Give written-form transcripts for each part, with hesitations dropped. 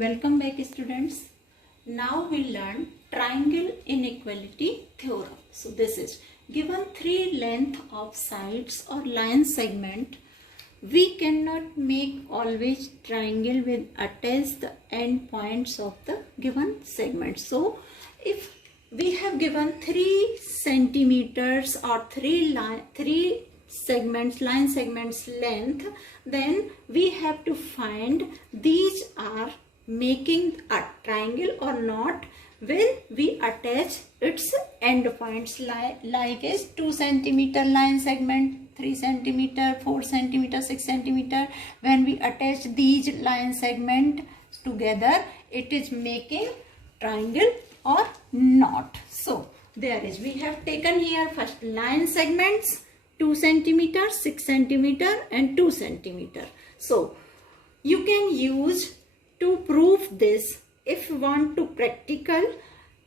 Welcome back students. Now we learn triangle inequality theorem. So this is given three length of sides or line segment. We cannot make always triangle with attach the end points of the given segment. So if we have given 3 centimeters or line segments length, then we have to find these are making a triangle or not when we attach its end points like is 2 centimeter line segment, 3 centimeter, 4 centimeter, 6 centimeter. When we attach these line segment together, it is making triangle or not. So there is, we have taken here first line segments 2 centimeter, 6 centimeter and 2 centimeter. So you can use to prove this if you want to practical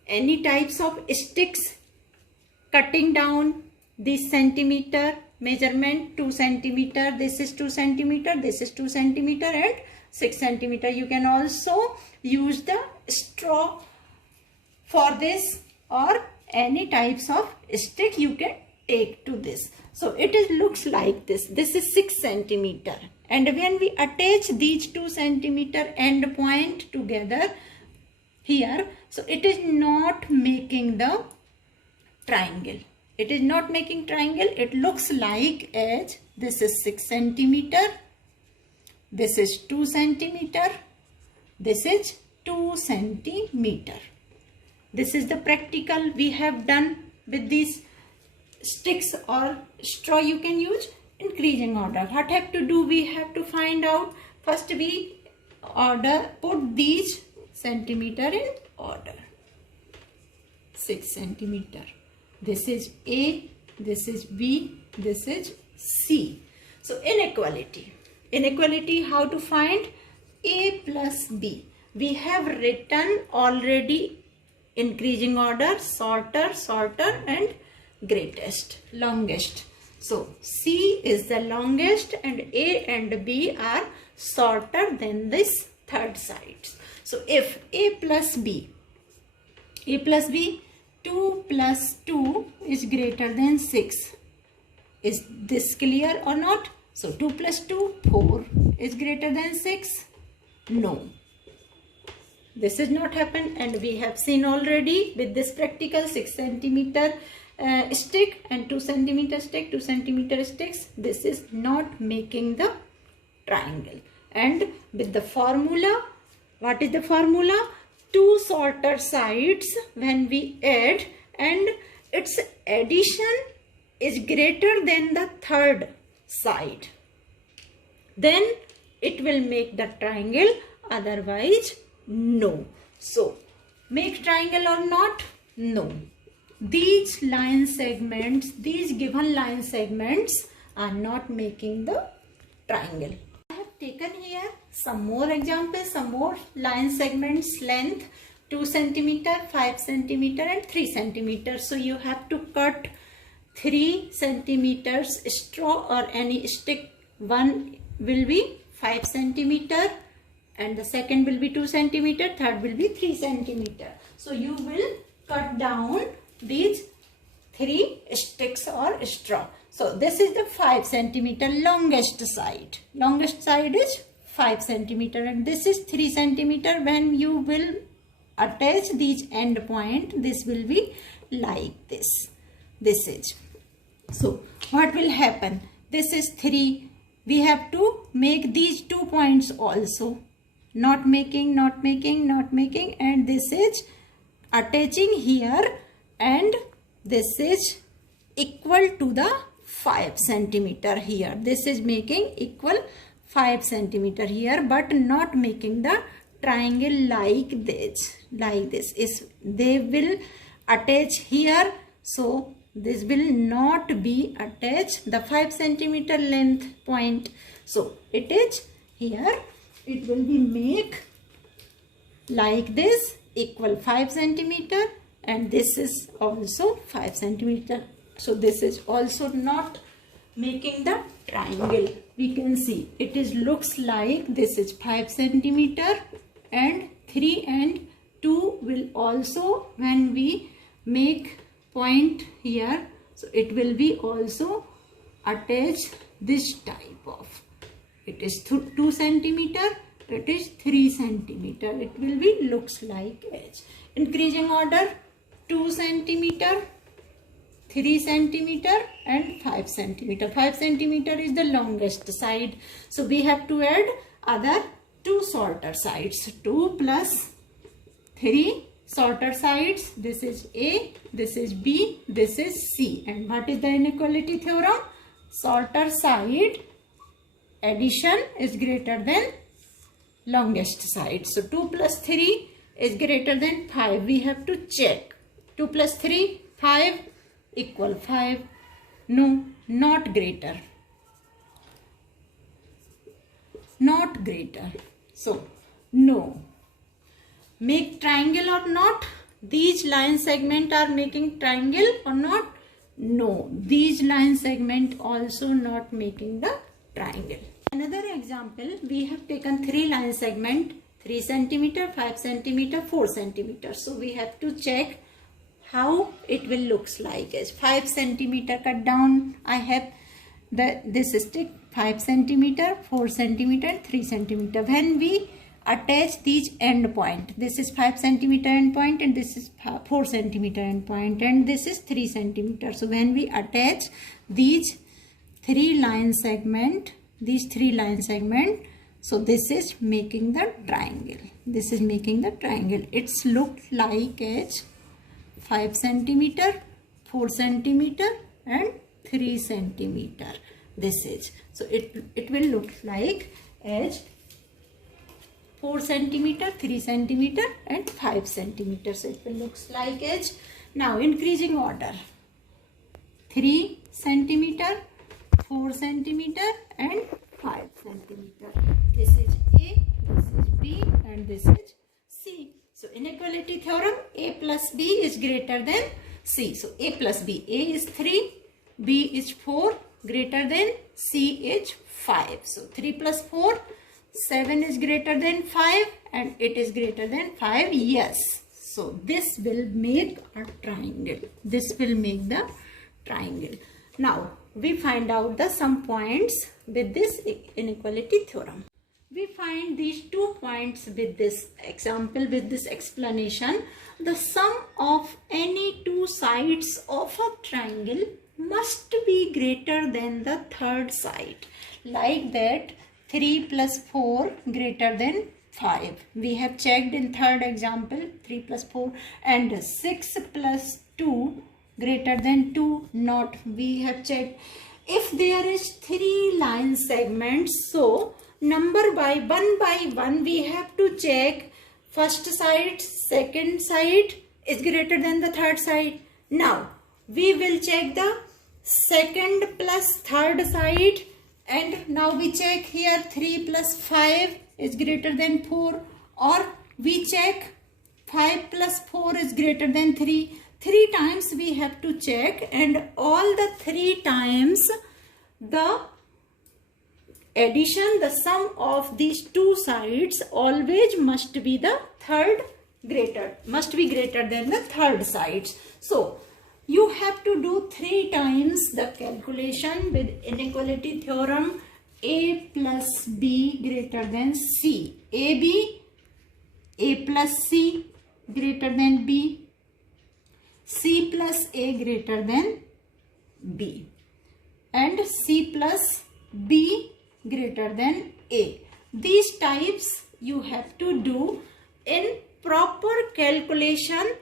any types of sticks cutting down this centimeter measurement 2 centimeter, this is 2 centimeter, this is 2 centimeter and 6 centimeter. You can also use the straw for this or any types of stick you can take to this. So it is looks like this. This is 6 centimeter. And when we attach these 2 centimeter end point together here, so it is not making the triangle. It is not making triangle. It looks like as this is 6 centimeter, this is 2 centimeter, this is 2 centimeter. This is the practical we have done with these sticks or straw you can use. Increasing order. What have to do? We have to find out. First we put these centimeter in order. 6 centimeter. This is A, this is B, this is C. So inequality. Inequality, how to find? A plus B. We have written already increasing order, shorter and greatest, longest. So C is the longest and A and B are shorter than this third side. So if A plus B, 2 plus 2 is greater than 6. Is this clear or not? So 2 plus 2, 4 is greater than 6. No. This has not happened and we have seen already with this practical 6 centimeter stick and 2 centimeter stick, 2 centimeter sticks. This is not making the triangle. And with the formula, what is the formula? 2 shorter sides when we add and its addition is greater than the third side, then it will make the triangle, otherwise no. So make triangle or not? No. These line segments, these given line segments are not making the triangle. I have taken here some more examples, some more line segments length 2 centimeter, 5 centimeter and 3 centimeter. So you have to cut 3 centimeters straw or any stick. One will be 5 centimeter and the second will be 2 centimeter, third will be 3 centimeter. So you will cut down these 3 sticks or straw. So this is the 5 centimeter longest side. Longest side is 5 centimeter and this is 3 centimeter. When you will attach these end point, this will be like this. This is. So what will happen? This is 3. We have to make these 2 points also. Not making and this is attaching here. And this is equal to the 5 centimeter here. This is making equal 5 centimeter here, but not making the triangle like this. Like this is they will attach here. So this will not be attached the 5 centimeter length point. So it is here. It will be make like this equal 5 centimeter. And this is also 5 centimeter. So this is also not making the triangle. We can see it is looks like this is 5 centimeter and 3 and 2 will also, when we make point here, so it will be also attach this type of, it is 2 centimeter, it is 3 centimeter, it will be looks like edge. Increasing order, 2 centimeter, 3 centimeter and 5 centimeter. 5 centimeter is the longest side. So we have to add other 2 shorter sides. 2 plus 3 shorter sides. This is A, this is B, this is C. And what is the inequality theorem? Shorter side addition is greater than longest side. So 2 plus 3 is greater than 5. We have to check. 2 plus 3, 5 equal 5. No, not greater. Not greater. So, no. Make triangle or not? These line segment are making triangle or not? No. These line segment also not making the triangle. Another example, we have taken 3 line segment, 3 centimeter, 5 centimeter, 4 centimeter. So, we have to check how it will looks like. As 5 centimeter cut down, I have this stick 5 centimeter, 4 centimeter, 3 centimeter. When we attach these end point, this is 5 centimeter end point and this is 4 centimeter end point and this is 3 centimeter. So when we attach these 3 line segment, so this is making the triangle. This is making the triangle. It's looked like as 5 centimeter, 4 centimeter and 3 centimeter. This is. So it will look like as 4 centimeter, 3 centimeter and 5 centimeter. So it will looks like as. Now increasing order. 3 centimeter, 4 centimeter and 5 centimeter. This is A, this is B and this is C. So inequality theorem, A plus B is greater than C. So A plus B, A is 3, B is 4, greater than C is 5. So 3 plus 4, 7 is greater than 5 and it is greater than 5. Yes. So this will make a triangle. This will make the triangle. Now we find out the some points with this inequality theorem. We find these 2 points with this example, with this explanation. The sum of any 2 sides of a triangle must be greater than the third side. Like that, 3 plus 4 greater than 5. We have checked in third example, 3 plus 4 and 6 plus 2 greater than 2 not. We have checked if there is 3 line segments, so number by one we have to check first side, second side is greater than the third side. Now we will check the second plus third side and now we check here 3 plus 5 is greater than 4 or we check 5 plus 4 is greater than 3. 3 times we have to check and all the 3 times the addition, the sum of these 2 sides always must be the must be greater than the third sides. So you have to do 3 times the calculation with inequality theorem. A plus B greater than C. A plus C greater than B. C plus A greater than B. And C plus B greater than A. These types you have to do in proper calculation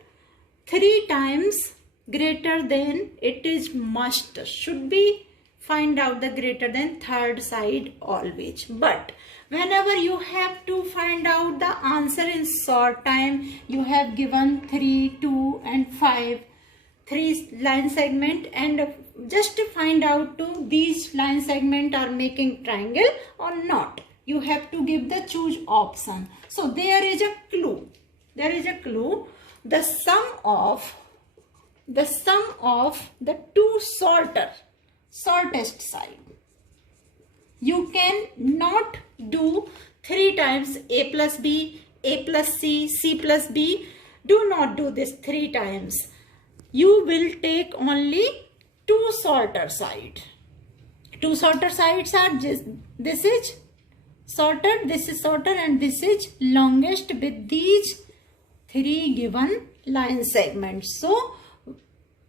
3 times greater than, it is must, should be find out the greater than third side always. But whenever you have to find out the answer in short time, you have given 3, 2 and 5, 3 line segment and just to find out to these line segment are making triangle or not. You have to give the choose option. So there is a clue. There is a clue. The sum of the 2 shortest side. You can not do 3 times A plus B, A plus C, C plus B. Do not do this 3 times. You will take only 2 shorter sides. 2 shorter sides are just, this is shorter, this is shorter, and this is longest with these 3 given line segments. So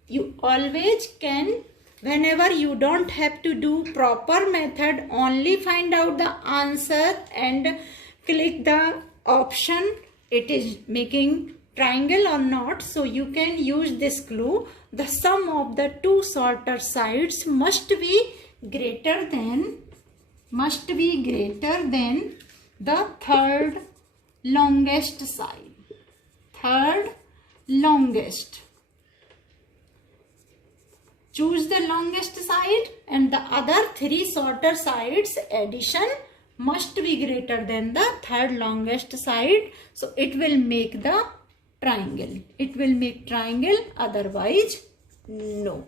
you always can, whenever you don't have to do proper method, only find out the answer and click the option it is making triangle or not. So you can use this clue. The sum of the 2 shorter sides must be greater than the third longest side. Third longest. Choose the longest side, and the other 3 shorter sides addition must be greater than the third longest side. So it will make the triangle. It will make triangle, otherwise no.